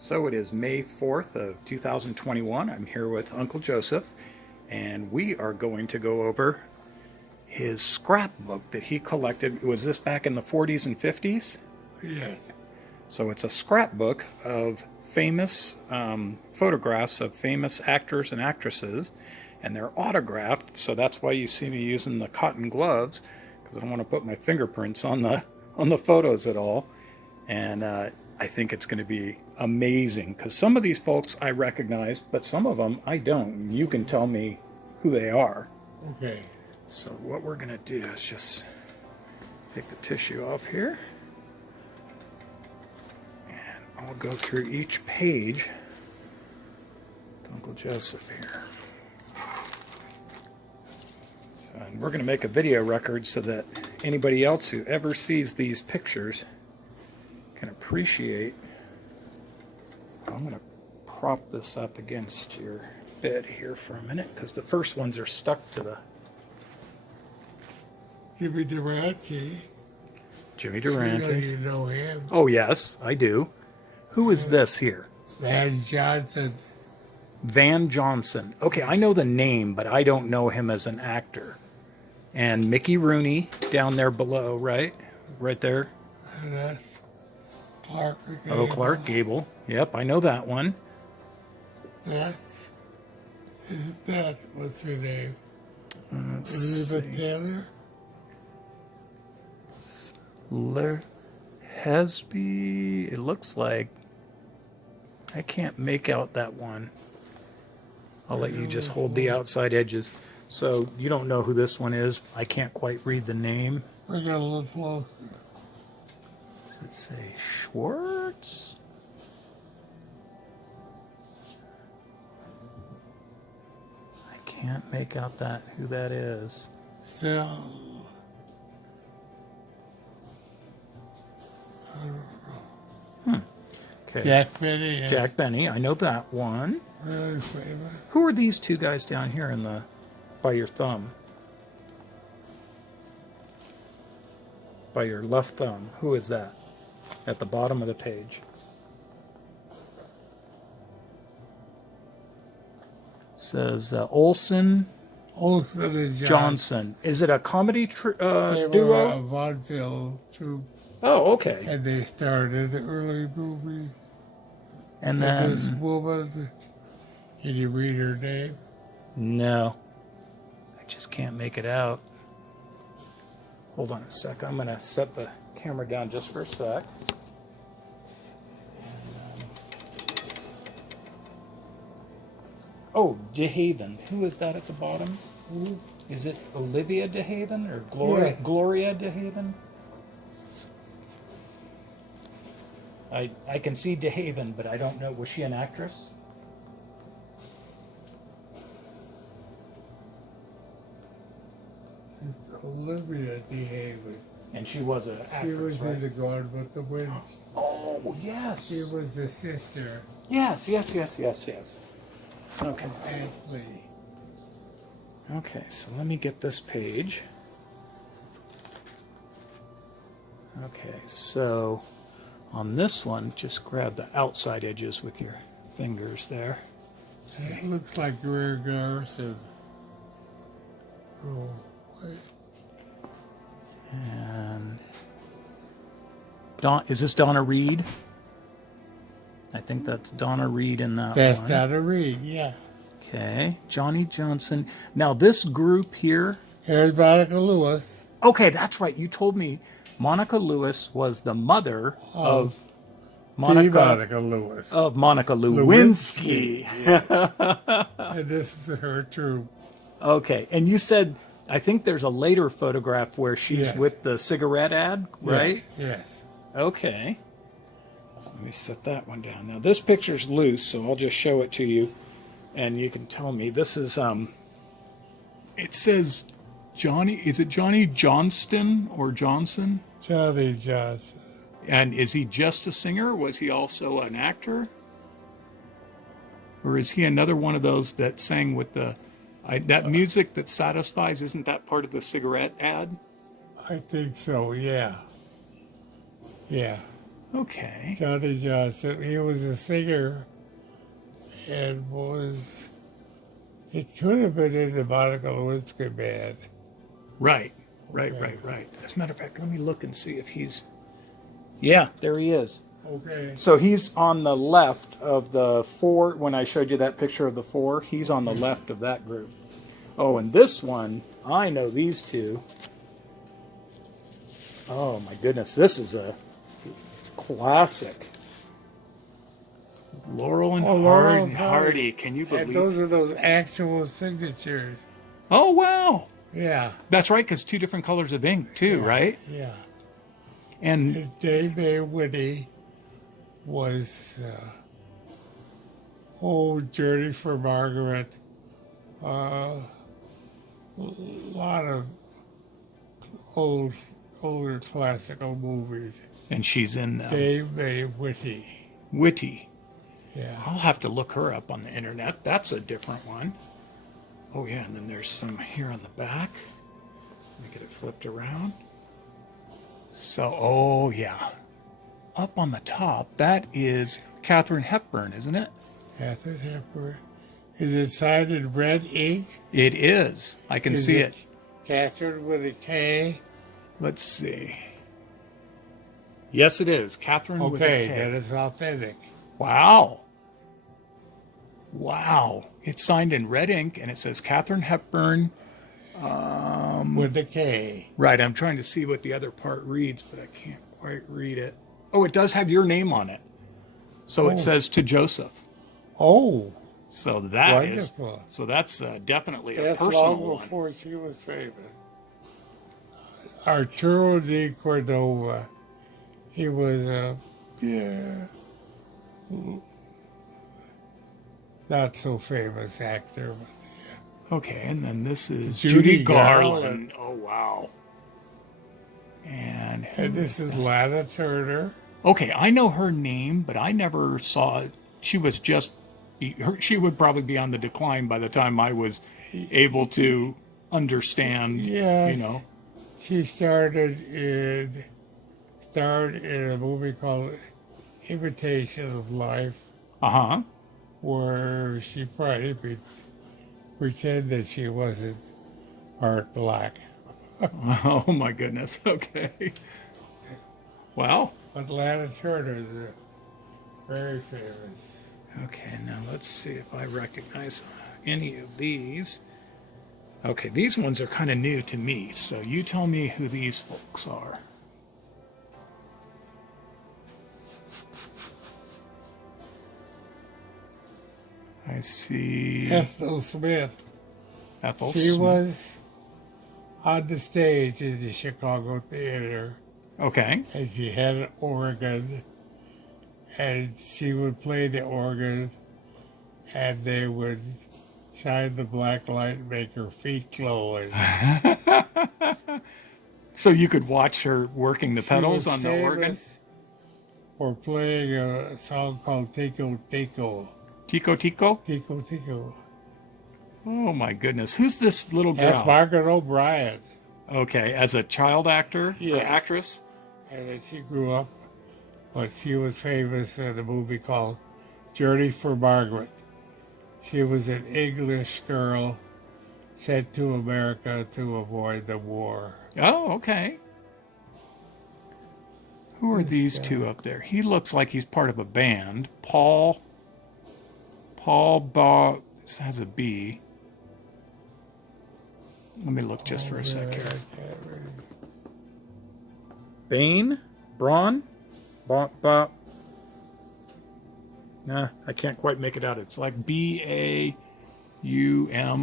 So it is May 4th of 2021. I'm here with Uncle Joseph, and we are going to go over his scrapbook that he collected. Was this back in the 40s and 50s? Yes. So it's a scrapbook of famous photographs of famous actors and actresses, and they're autographed. So that's why you see me using the cotton gloves, because I don't want to put my fingerprints on the photos at all. And I think it's going to be amazing, because some of these folks I recognize, but some of them I don't. You can tell me who they are. Okay. So what we're going to do is just take the tissue off here. And I'll go through each page with Uncle Joseph here. So, and we're going to make a video record so that anybody else who ever sees these pictures can appreciate. I'm going to prop this up against your bed here for a minute, because the first ones are stuck to the... Jimmy Durante. Jimmy Durante. You know him. Oh, yes, I do. Who is this here? Van Johnson. Van Johnson. Okay, I know the name, but I don't know him as an actor. And Mickey Rooney down there below, right? Right there. And that's Clark Gable. Oh, Clark Gable. Yep, I know that one. What's her name? Let's Elizabeth see. Taylor? Hesby. It looks like... I can't make out that one. I'll let you just hold the outside edges. So you don't know who this one is. I can't quite read the name. We're going to look closer. Does it say Schwartz? I can't make out who that is. So, Okay. Jack Benny. Yeah. Jack Benny, I know that one. Really famous. Who are these two guys down here by your thumb? By your left thumb. Who is that? At the bottom of the page. Says Olsen Olsen and Johnson. Is it a comedy They were duo? a vaudeville troupe, Oh, okay. and they starred in the early movies. And This then... woman, can you read her name? No. I just can't make it out. Hold on a sec. I'm going to set the camera down just for a sec. Oh, DeHaven. Who is that at the bottom? Is it Olivia DeHaven or Yeah. Gloria DeHaven? I can see DeHaven, but I don't know. Was she an actress? It's Olivia DeHaven. And she was an actress, She was right? in The Gone with the Wind. Oh, yes. She was the sister Yes. Okay. of Ashley. Okay, so let me get this page. Okay, so on this one, just grab the outside edges with your fingers there. See? It looks like Greer Garrison. Oh, wait. And is this Donna Reed? I think that's Donna Reed in that That's one. Donna Reed, yeah. Okay, Johnny Johnson. Now this group here. Here's Monica Lewis. Okay, that's right. You told me Monica Lewis was the mother of Monica Lewis. Of Monica Lewinsky. Yeah. And this is her troupe. Okay, and you said, I think there's a later photograph where she's Yes. with the cigarette ad, right? Yes. Okay. So let me set that one down. Now this picture's loose, so I'll just show it to you, and you can tell me. This is, it says Johnny, is it Johnny Johnston or Johnson? Johnny Johnson. And is he just a singer? Was he also an actor? Or is he another one of those that sang with that music that satisfies? Isn't that part of the cigarette ad? I think so, yeah. Yeah. Okay. Johnny Johnson. He was a singer and he could have been in the Monica Lewinsky band. Right. Okay. As a matter of fact, let me look and see if he's. Yeah, there he is. Okay. So he's on the left of the four. When I showed you that picture of the four, he's on the left of that group. Oh, and this one, I know these two. Oh my goodness, this is a classic. Laurel and Laurel and Hardy. Can you And believe? those are those actual signatures. Oh wow, Yeah. that's right. Because two different colors of ink too, right? Yeah. And Dave A. Whitty was Journey for Margaret. A lot of older classical movies. and she's in them. Dave A. Whitty. Witty. Yeah. I'll have to look her up on the internet. That's a different one. Oh yeah, and then there's some here on the back. Let me get it flipped around. So, oh yeah. Up on the top, that is Katharine Hepburn, isn't it? Catherine Hepburn. Is it signed in red ink? It is. I can Is see it. Catherine with a K? Let's see. Yes, it is. Catherine with a Okay, K. that is authentic. Wow. Wow. It's signed in red ink and it says Katharine Hepburn. With a K. Right, I'm trying to see what the other part reads, but I can't quite read it. Oh, it does have your name on it. So Oh. it says to Joseph. Oh, So that is. wonderful. So that's definitely a That's personal long one. before she was famous. Arturo de Cordova. He was a not so famous actor. Okay, and then this is Judy Judy Garland. Oh, wow. And, who And this is that? Lana Turner. Okay, I know her name, but I never saw it. She was just, she would probably be on the decline by the time I was able to understand, Yeah. you know. She starred in a movie called Imitation of Life, Uh-huh. where she probably pretend that she wasn't part black. Oh, my goodness. Okay. Wow. But Lana Turner is very famous. Okay, now let's see if I recognize any of these. Okay, these ones are kind of new to me, so you tell me who these folks are. I see Ethel Smith. Ethel She Smith. was on the stage in the Chicago Theater, Okay. and she had an organ, and she would play the organ, and they would shine the black light and make her feet glowing. So you could watch her working the She pedals was on the organ? famous for playing a song called Tico Tico. Tico Tico? Tico Tico. Oh my goodness. Who's this little girl? That's Margaret O'Brien. Okay, as a child actor or Yes. actress? And then she grew up, but she was famous in a movie called Journey for Margaret. She was an English girl sent to America to avoid the war. Oh, okay. Who are these two up there? He looks like he's part of a band. Paul this has a B. Let me look just for a sec here. Bain? Braun? Nah, I can't quite make it out. It's like BAUM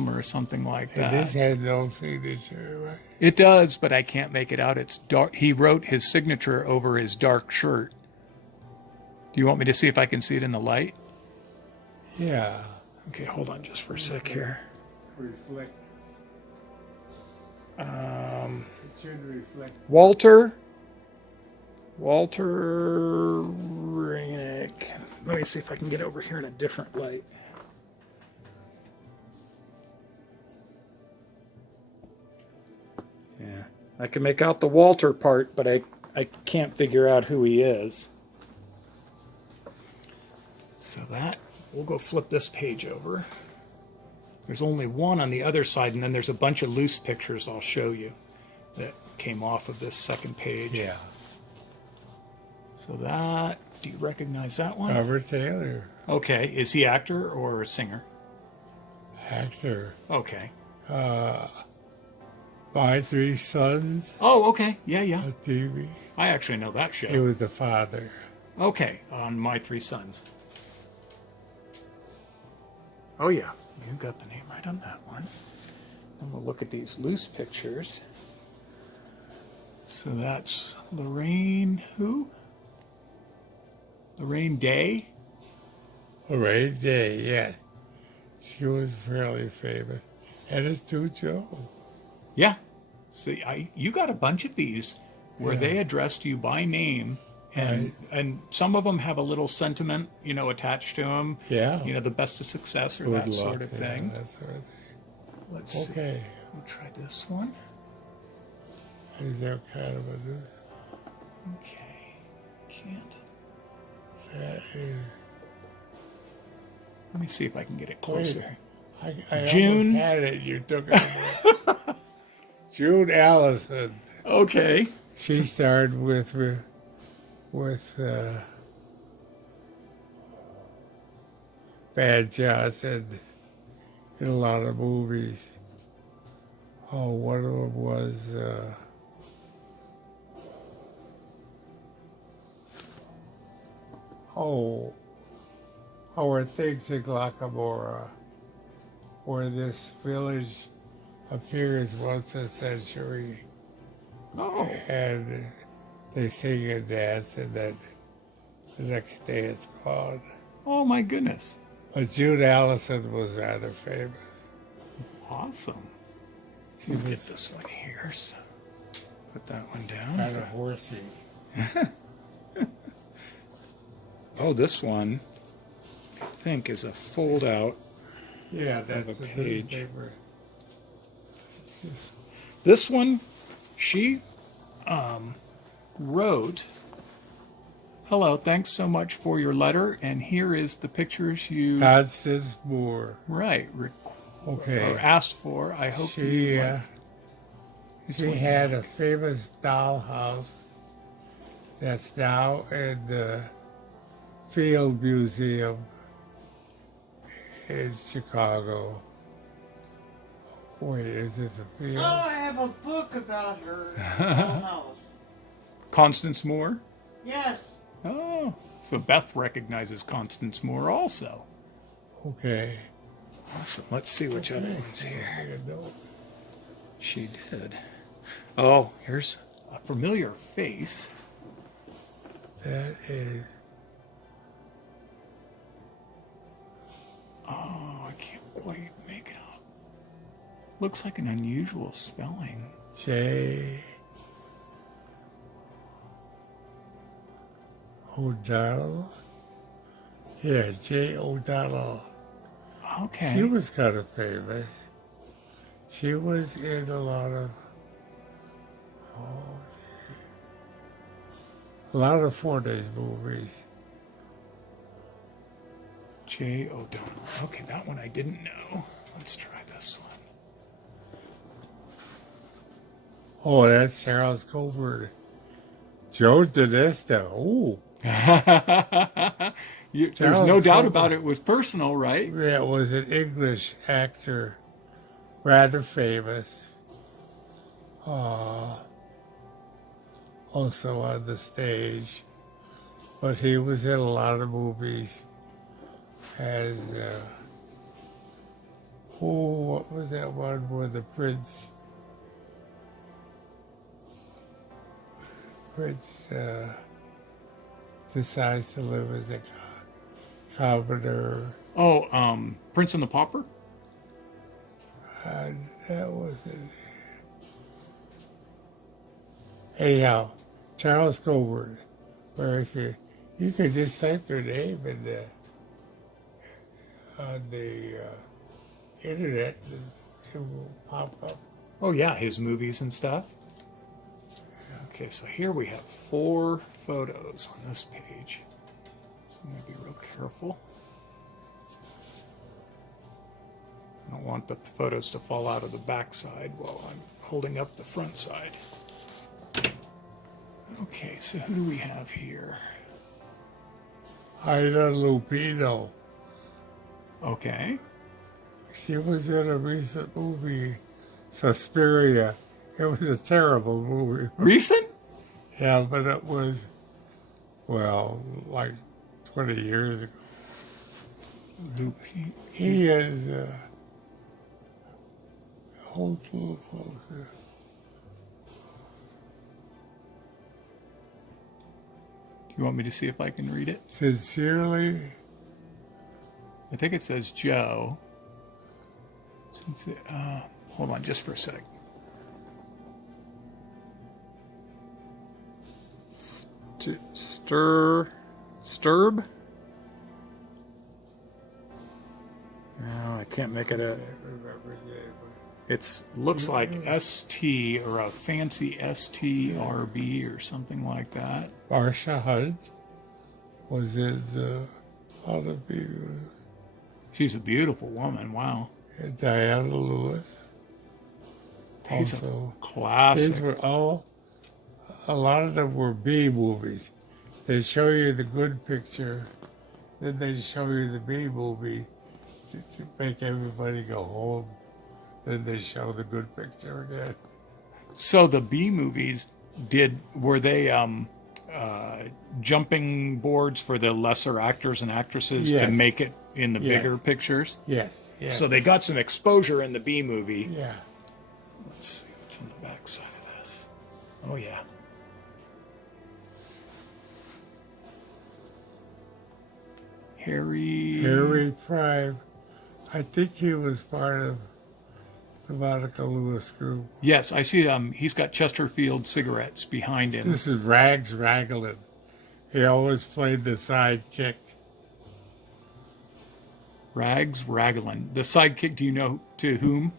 or something like And that. this had no signature, right? It does, but I can't make it out. It's dark. He wrote his signature over his dark shirt. Do you want me to see if I can see it in the light? Yeah. Okay, hold on just for a sec here. Reflect. It should reflect. Walter Renick. Let me see if I can get over here in a different light. Yeah, I can make out the Walter part, but I can't figure out who he is. So that, we'll go flip this page over. There's only one on the other side, and then there's a bunch of loose pictures I'll show you that came off of this second page. Yeah. So that, do you recognize that one? Robert Taylor, Okay, is he actor or a singer? actor. Okay. My Three Sons Oh, okay, yeah, yeah. on TV. I actually know that He show. was the father. Okay, on My Three Sons. Oh yeah, you got the name right on that one. And we'll look at these loose pictures. So that's Lorraine who? Lorraine Day? Ray Day, yeah. She was fairly famous. And his two Joe. Yeah. See, you got a bunch of these where Yeah. they addressed you by name, and some of them have a little sentiment, attached to them. Yeah. The best of success or Good that luck. sort of Yeah, thing. that sort of thing. Let's see. Okay. We'll try this one. Is there kind of a... Okay. Can't. That is... Let me see if I can get it closer. I June. almost had it. You took it away. June Allison. Okay. She starred with Van Johnson in a lot of movies. Oh, one of them was Our Things in Glockamora, where this village appears once a century, Oh. and they sing and dance, and then the next day it's gone. Oh my goodness. But June Allison was rather famous. Awesome. She Let me get was this one here. So put that one down. kind of horsey. Oh, this one, I think, is a fold out. Yeah, that's a a page. newspaper. This one, she wrote, "Hello, thanks so much for your letter, and here is the pictures you Constance Moore. Okay. or asked for. I hope you like." She had a famous dollhouse that's now in the Field Museum in Chicago. Wait, is it the Oh, Field? I have a book about her house. Constance Moore. Yes. Oh, so Beth recognizes Constance Moore also. Okay. Awesome. Let's see which other ones here. Make a note. She did. Oh, here's a familiar face. That is Oh, I can't quite make out. Looks like an unusual spelling. J. O'Donnell. Yeah, J. O'Donnell. Okay. She was kind of famous. She was in a lot of 40s movies. J. O'Donnell. Okay, that one I didn't know. Let's try this one. Oh, that's Charles Colbert. Joe Dinesta. Ooh, There's Charles no doubt Colbert. about it was personal, right? that was an English actor, rather famous. Also on the stage, but he was in a lot of movies as what was that one where the prince decides to live as a commoner, Oh, Prince and the Pauper? and that was it. Anyhow, Charles Colbert, where if you could just type their name in on the internet, and it will pop up. Oh, yeah, his movies and stuff. Okay, so here we have 4 photos on this page. So I'm going to be real careful. I don't want the photos to fall out of the back side while I'm holding up the front side. Okay, so who do we have here? Ida Lupino. Okay. She was in a recent movie, Suspiria. It was a terrible movie. Recent? Yeah, but it was, well, like 20 years ago. He is, hold a little closer. You want me to see if I can read it? Sincerely, I think it says Joe. Since it, hold on just for a sec. Sturb? No, I can't make it a. I can't remember his name. It's looks like ST or a fancy STRB or something like that. Marsha Hunt was in a lot of people. She's a beautiful woman. Wow. And Diana Lewis. These are Also, classic. these were all, a lot of them were B movies. They show you the good picture, then they show you the B movie to make everybody go home. Then they show the good picture again. So the B movies were they jumping boards for the lesser actors and actresses to Yes. make it in the Yes. bigger pictures? Yes, yes. So they got some exposure in the B movie. Yeah. Let's see what's on the back side of this. Oh yeah. Harry Prime. I think he was part of the Monica Lewis group. Yes, I see. He's got Chesterfield cigarettes behind him. This is Rags Raglan. He always played the sidekick. Rags Raglan. The sidekick. Do you know to whom?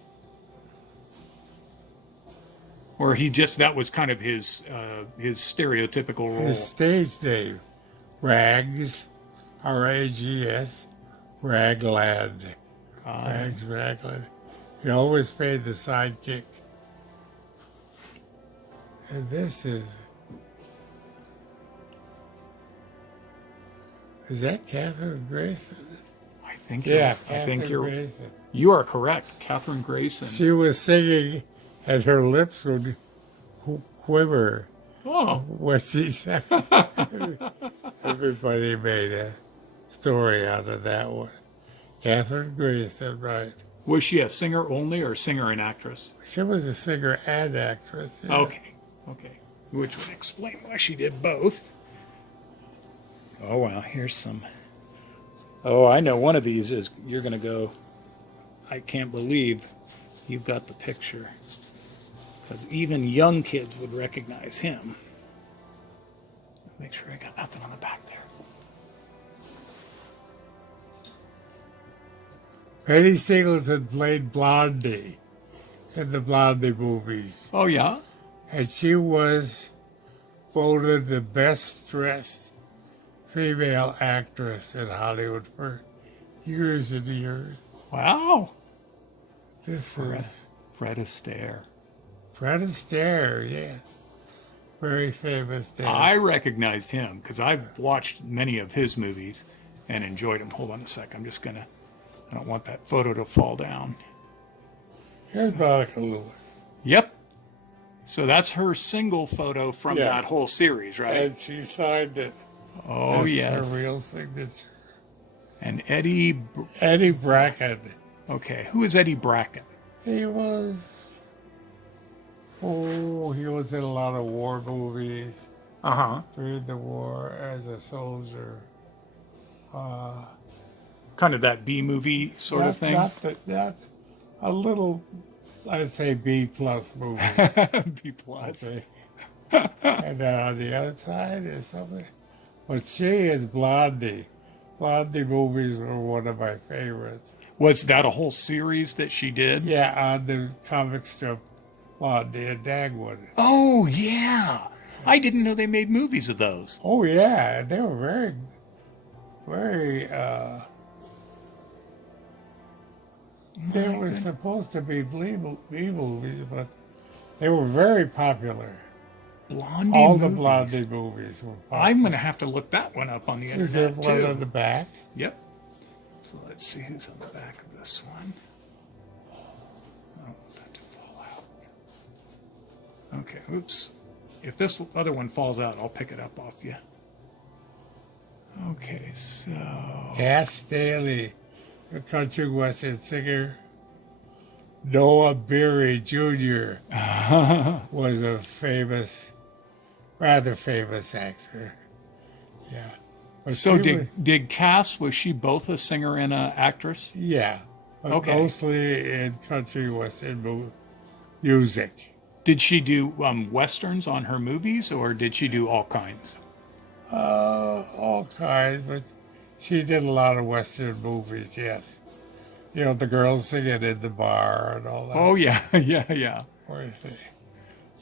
Or that was kind of his stereotypical role. His stage name, Rags, R-A-G-S, Raglan. Rags Raglan. He always played the sidekick. And this is that Catherine Grayson? I think Catherine Grayson. you are correct, Catherine Grayson. She was singing, and her lips would quiver Oh, when she sang. Everybody made a story out of that one. Catherine Grayson, right? was she a singer only or singer and actress? She was a singer and actress. Yeah. Okay, which would explain why she did both. Oh wow, here's some. Oh, I know one of these is you're gonna go. I can't believe you've got the picture. Because even young kids would recognize him. Make sure I got nothing on the back there. Betty Singleton played Blondie in the Blondie movies, Oh, yeah? and she was voted the best dressed female actress in Hollywood for years and years. Wow. This is Fred Astaire. Fred Astaire, yeah. Very famous dance. I recognized him because I've watched many of his movies and enjoyed him. Hold on a sec. I don't want that photo to fall down. Here's Monica Lewis. Yep. So that's her single photo from Yeah. that whole series, right? And she signed it. Oh, as yes. her real signature. And Eddie. Eddie Bracken. Okay, who is Eddie Bracken? He was in a lot of war movies Uh huh. during the war as a soldier. Kind of that B movie sort of thing. Not a little, I'd say B plus movie. B plus. Okay. And on the other side is something. But she is Blondie. Blondie movies were one of my favorites. Was that a whole series that she did? Yeah, on the comic strip Blondie and Dagwood. Oh, yeah. I didn't know they made movies of those. Oh yeah, they were very very, they were supposed to be B movies, but they were very popular. Blondie All the movies. Blondie movies were popular. I'm going to have to look that one up on the Is there internet, one too. on the back? Yep. So let's see who's on the back of this one. I don't want that to fall out. Okay, oops. If this other one falls out, I'll pick it up off you. Okay, so... Cass Daly, a country western singer. Noah Beery Jr. was a famous, rather famous actor. Yeah. But So she was- did Cass, was she both a singer and an actress? yeah, but Okay. mostly in country western music. Did she do westerns on her movies, or did she do all kinds? All kinds, but she did a lot of western movies, yes. You know, the girls singing in the bar and all that. Oh, yeah, yeah. Where is it?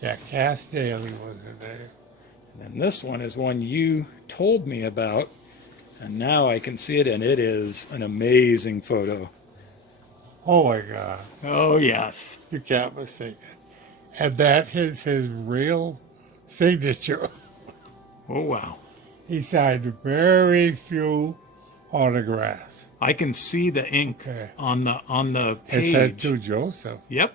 Yeah, Cass Daly was in there. And this one is one you told me about, and now I can see it, and it is an amazing photo. Oh my God, Oh, yes. you can't mistake it. And that is his real signature. Oh, wow. He signed very few autographs. I can see the ink Okay. on the It page. says to Joseph. Yep.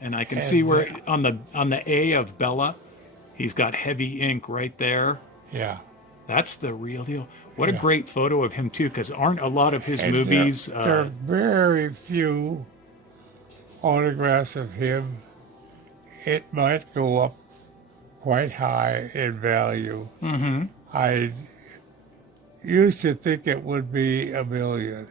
And I can And, see where on the A of Bella, he's got heavy ink right there. Yeah. That's the real deal. What a Yeah. great photo of him too, because aren't a lot of his And movies? there are very few autographs of him. It might go up quite high in value. Mm-hmm. I used to think it would be $1 million.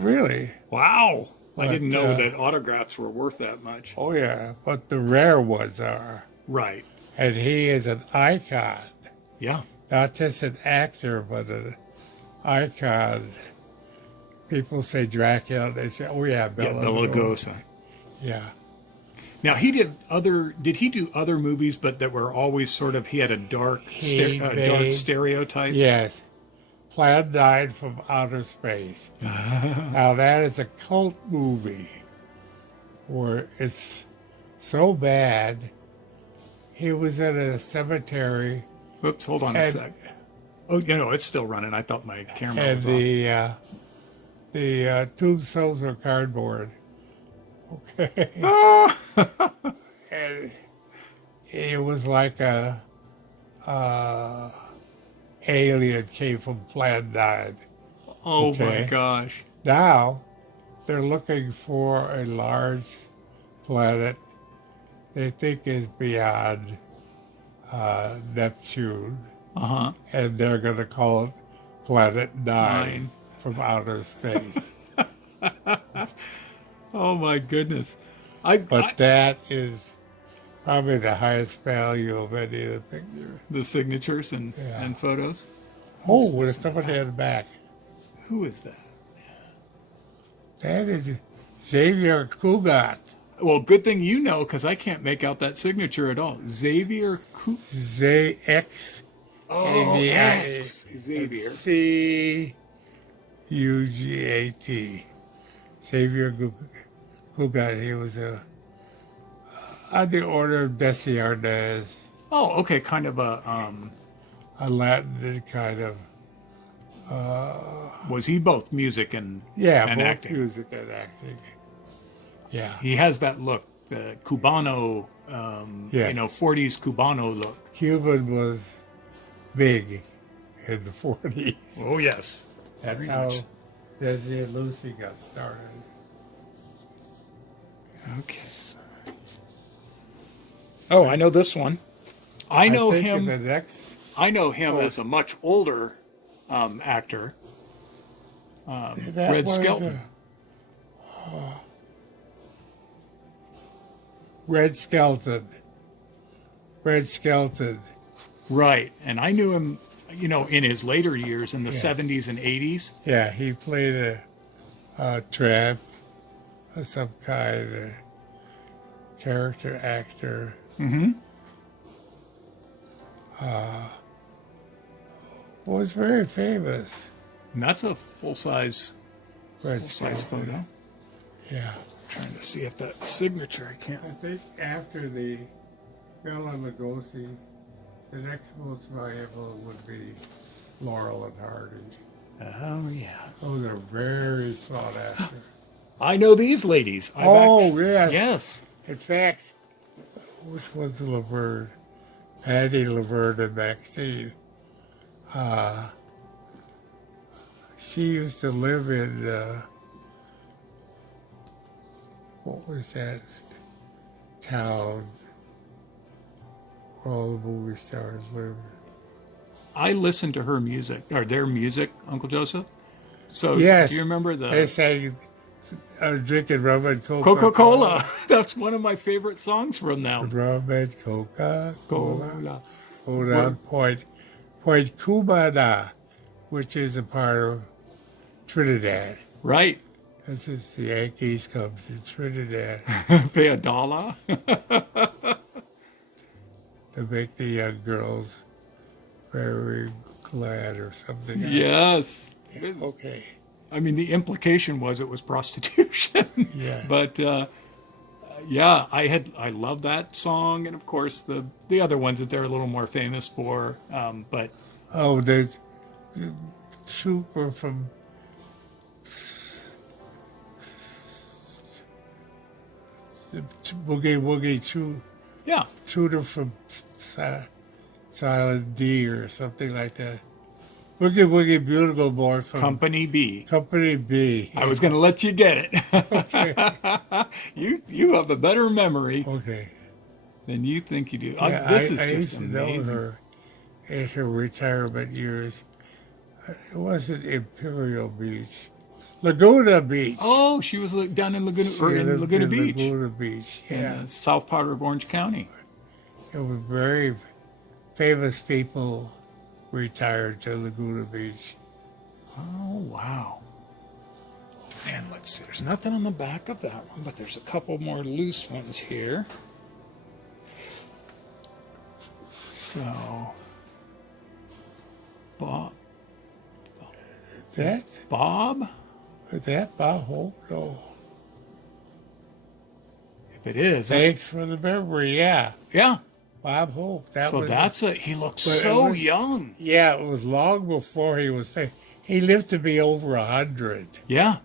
Really? Wow. I But, didn't know that autographs were worth that much. Oh yeah, but the rare ones are. Right. And he is an icon. Yeah. Not just an actor, but an icon. People say Dracula, they say, oh yeah, Bela Yeah, Bela Lugosi. Lugosi. Yeah. Now did he do other movies, but that were always sort of, he had a dark, dark made- stereotype? Yes. Plan 9 from Outer Space. Now that is a cult movie where it's so bad. He was in a cemetery Oops, hold on a and, sec. Oh, it's still running. I thought my camera and was off. the tombstones were cardboard. Okay. And it was like a alien came from Plan 9. Oh my Okay. gosh. Now they're looking for a large planet they think is beyond Neptune, Uh-huh. and they're going to call it Planet 9 Nine. from outer space. Oh my goodness. But that is probably the highest value of any of the pictures. The signatures and Yeah. photos. Oh, there's somebody in the back. Who is that? That is Xavier Cugat. Well, good thing you know, because I can't make out that signature at all. Xavier ZX. Oh, A-V-I-A. X. Xavier. C-U-G-A-T. Xavier Cugat. He was on the order of Desjardins, Oh, okay. Kind of a. a Latin kind of, Was he both music and both acting? music and acting. Yeah. He has that look, the Cubano, Yes. 40s Cubano look. Cuban was big in the 40s. Oh yes. That's Very how much. Desi and Lucy got started. Okay. Oh, I know this one. I know think him. in the next, I know him as a much older actor. that Red was, Skelton. Red Skelton. Red Skelton. Right. And I knew him, in his later years in the 70s and 80s. Yeah, he played a tramp of some kind, a character actor. Mm-hmm. Was very famous. And that's a full-size Red photo. Yeah. Trying to see if that signature, I can't. I think after the Bela Lugosi, the next most valuable would be Laurel and Hardy. Oh, yeah. Those are very sought after. I know these ladies. Yes. Yes. In fact, which was Laverne? Patty Laverne and Maxine. She used to live in, what was that town where all the movie stars lived? I listened to her music, or their music, Uncle Joseph. So, Yes. do you remember They the sang drinking rum and Coca-Cola. Coca-Cola? That's one of my favorite songs from them. Rum and Coca-Cola. Cola. Hold on, Point Cumana, which is a part of Trinidad. Right. This is the Yankees comes to Trinidad Pay a dollar. to make the young girls very glad or something. Yes. Yeah, okay. I mean, the implication was it was prostitution. Yeah. But yeah, I love that song, and of course the other ones that they're a little more famous for. But Oh, the trooper from the Boogie Woogie yeah, Shooter from Silent D or something like that. Boogie Woogie Beautiful Boy from Company B. Company B. I was going to let you get it. Okay. You have a better memory Okay. than you think you do. Yeah, This is I just used to know amazing. her in her retirement years. It wasn't Imperial Beach. Laguna Beach. Oh, she was down in Laguna She or in lived Laguna in Beach, Laguna Beach, in yeah. the south part of Orange County. It was very famous people retired to Laguna Beach. Oh, wow. And let's see, there's nothing on the back of that one, but there's a couple more loose ones here. So, Bob. That Bob? Bob Hope? No. If it is, that's, Thanks for the memory, yeah. yeah. Bob Hope. So that's he looks But it so was- young. Yeah, it was long before he was famous. He lived to be over 100. Yeah.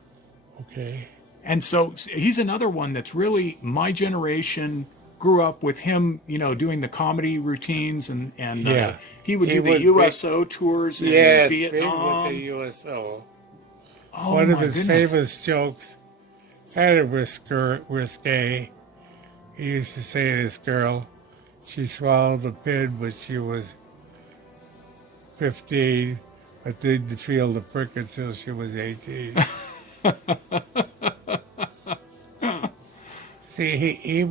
Okay. And so he's another one that's really my generation grew up with him, doing the comedy routines and Yeah. he would He do the was big- USO tours in Yes, Vietnam. big with the USO. Oh, One of my his goodness. famous jokes, kind of risque. He used to say to this girl, she swallowed a pin when she was 15, but didn't feel the prick until she was 18. See, he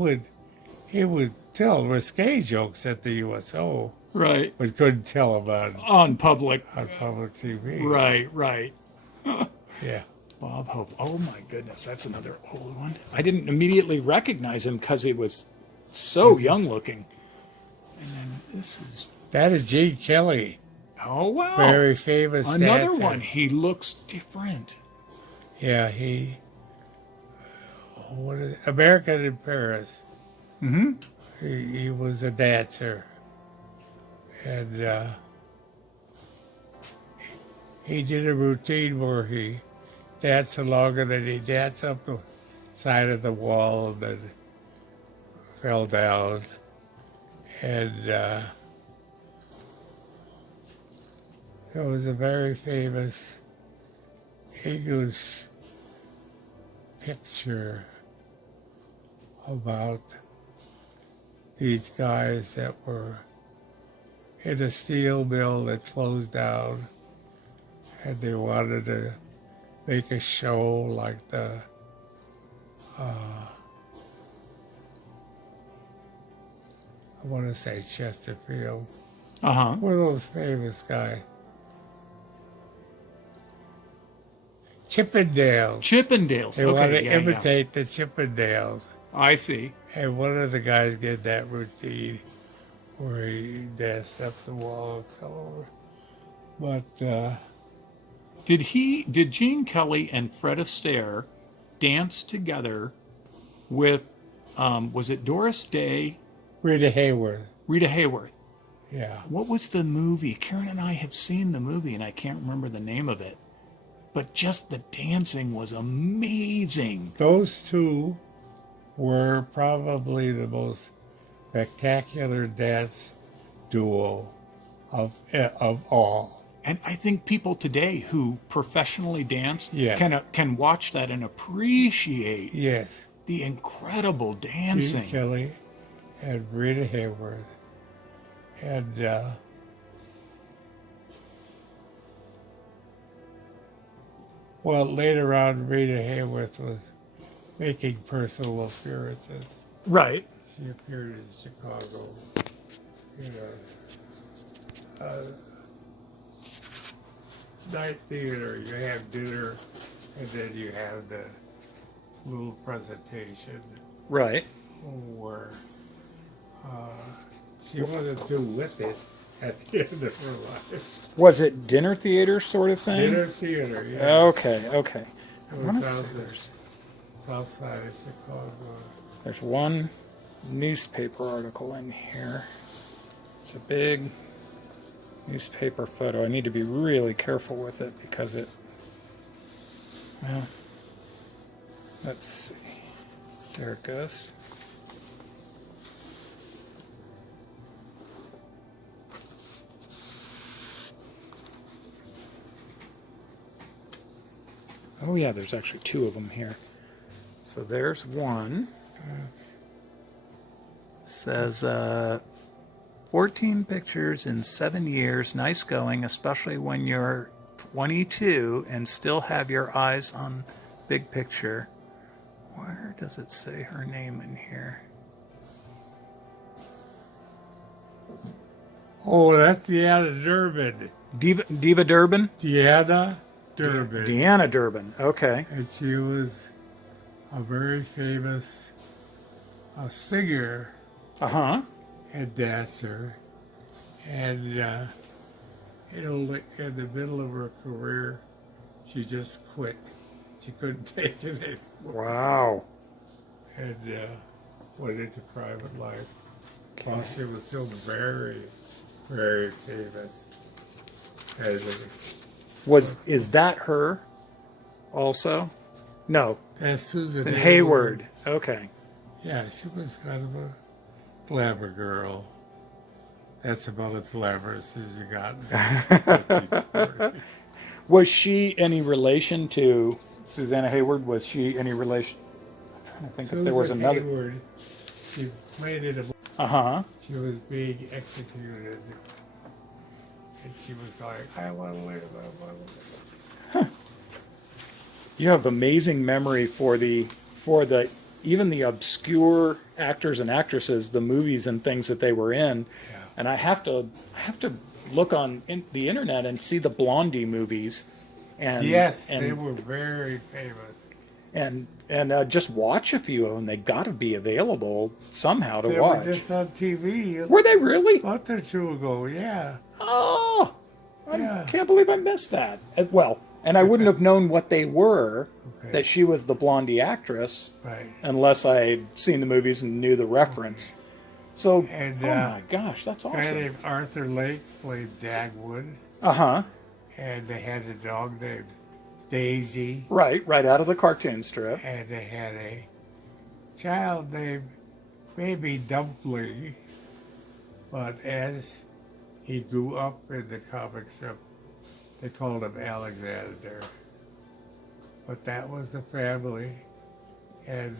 would tell risque jokes at the USO, Right. but couldn't tell them On public. on public TV. Right. Yeah. Bob Hope. Oh my goodness, that's another old one. I didn't immediately recognize him because he was so young looking. And then this is, That is Gene Kelly, oh wow. very famous Another dancer. one. He looks different. Yeah, American in Paris. Mm-hmm. He was a dancer, and he did a routine where he danced along and then he danced up the side of the wall and then fell down. And there was a very famous English picture about these guys that were in a steel mill that closed down and they wanted to make a show like the I want to say Chesterfield. Uh-huh. One of those famous guys. Chippendales. Chippendales. They Okay, want to yeah. imitate the Chippendales. I see. And one of the guys did that routine where he danced up the wall and fell over. But Did Gene Kelly and Fred Astaire dance together with, was it Doris Day, Rita Hayworth. Rita Hayworth? Yeah. What was the movie? Karen and I have seen the movie and I can't remember the name of it. But just the dancing was amazing. Those two were probably the most spectacular dance duo of all. And I think people today who professionally dance Yes. can watch that and appreciate Yes. the incredible Gene dancing. Kelly and Rita Hayworth. And well, later on, Rita Hayworth was making personal appearances. Right. She appeared in Chicago, you know, night theater. You have dinner, and then you have the little presentation Right. where she wasn't too with it at the end of her life. Was it dinner theater sort of thing? Dinner theater, yeah. Okay, okay. I It want to was say out there. there's South side of Chicago. there's one newspaper article in here. It's a big newspaper photo. I need to be really careful with it because it, well, let's see. There it goes. Oh yeah, there's actually two of them here. So there's one. Says 14 pictures in 7 years. Nice going, especially when you're 22 and still have your eyes on big picture. Where does it say her name in here? Oh, that's Deanna Durbin. Diva Durbin? Deanna Durbin. Deanna Durbin. Okay. And she was a very famous singer Uh-huh. and dancer. And, you know, in the middle of her career, she just quit. She couldn't take it anymore Wow. and went into private life. While she was still very, very famous. Is that her also? No. That's Susan Then Hayward. Okay. Yeah, she was kind of a glamour girl. That's about as glamorous as you got. in 1940. Was she any relation to Susanna Hayward? Was she any relation? I'm trying to think if there was Susan another. Hayward, she played in a Uh-huh. she was being executed. And she was like, I want to live, I want to live. You have amazing memory for the even the obscure actors and actresses, the movies and things that they were in. Yeah. And I have to look on the internet and see the Blondie movies. And Yes, and, they were very famous. and just watch a few of them. They got to be available somehow to They watch. were just on TV Were they really? a month or two ago, yeah. Oh, Yeah. I can't believe I missed that. Well, and I wouldn't have known what they were, Okay. that she was the Blondie actress, Right. unless I had seen the movies and knew the reference. So, And, oh my gosh, that's A guy awesome. named Arthur Lake played Dagwood, Uh-huh. and they had a dog named Daisy, Right out of the cartoon strip. and they had a child named Baby Dumpling. But as he grew up in the comic strip, they called him Alexander. But that was the family, and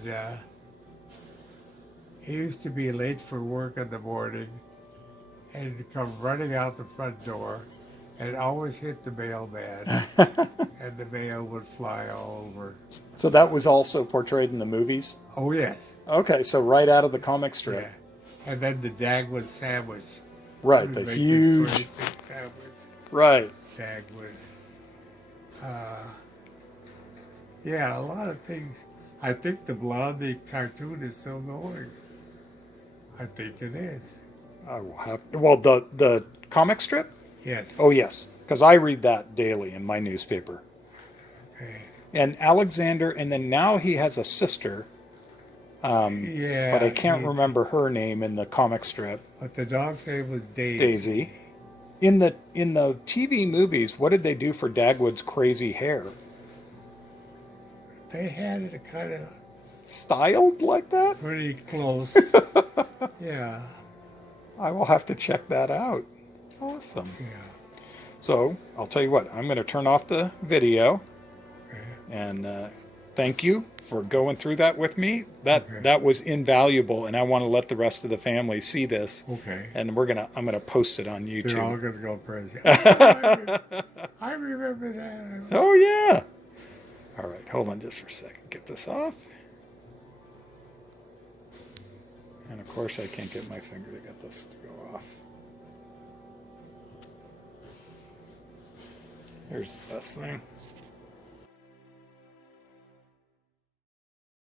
he used to be late for work in the morning and he'd come running out the front door and always hit the mailman, and the mail would fly all over. So that was also portrayed in the movies? Oh, yes. Okay, so right out of the comic strip. Yeah. And then the Dagwood sandwich. Right, Would the make this huge, great big sandwich. right. Dagwood. Yeah, a lot of things. I think the Blondie cartoon is still going. I think it is. I will have, well, the comic strip? Yes. Oh, yes. because I read that daily in my newspaper. Okay. And Alexander, and then now he has a sister, Yeah. but I can't remember her name in the comic strip. But the dog's name was Daisy. Daisy. In the TV movies, what did they do for Dagwood's crazy hair? They had it kind of Styled like that? pretty close. Yeah. I will have to check that out. Awesome. Yeah. So I'll tell you what, I'm going to turn off the video, Okay. and thank you for going through that with me. Okay. That was invaluable, and I want to let the rest of the family see this. Okay. And I'm gonna post it on YouTube. They're all going to go crazy. I remember that. Oh yeah. All right, hold on just for a second. Get this off. And of course, I can't get my finger to get this to go off. Here's the best thing.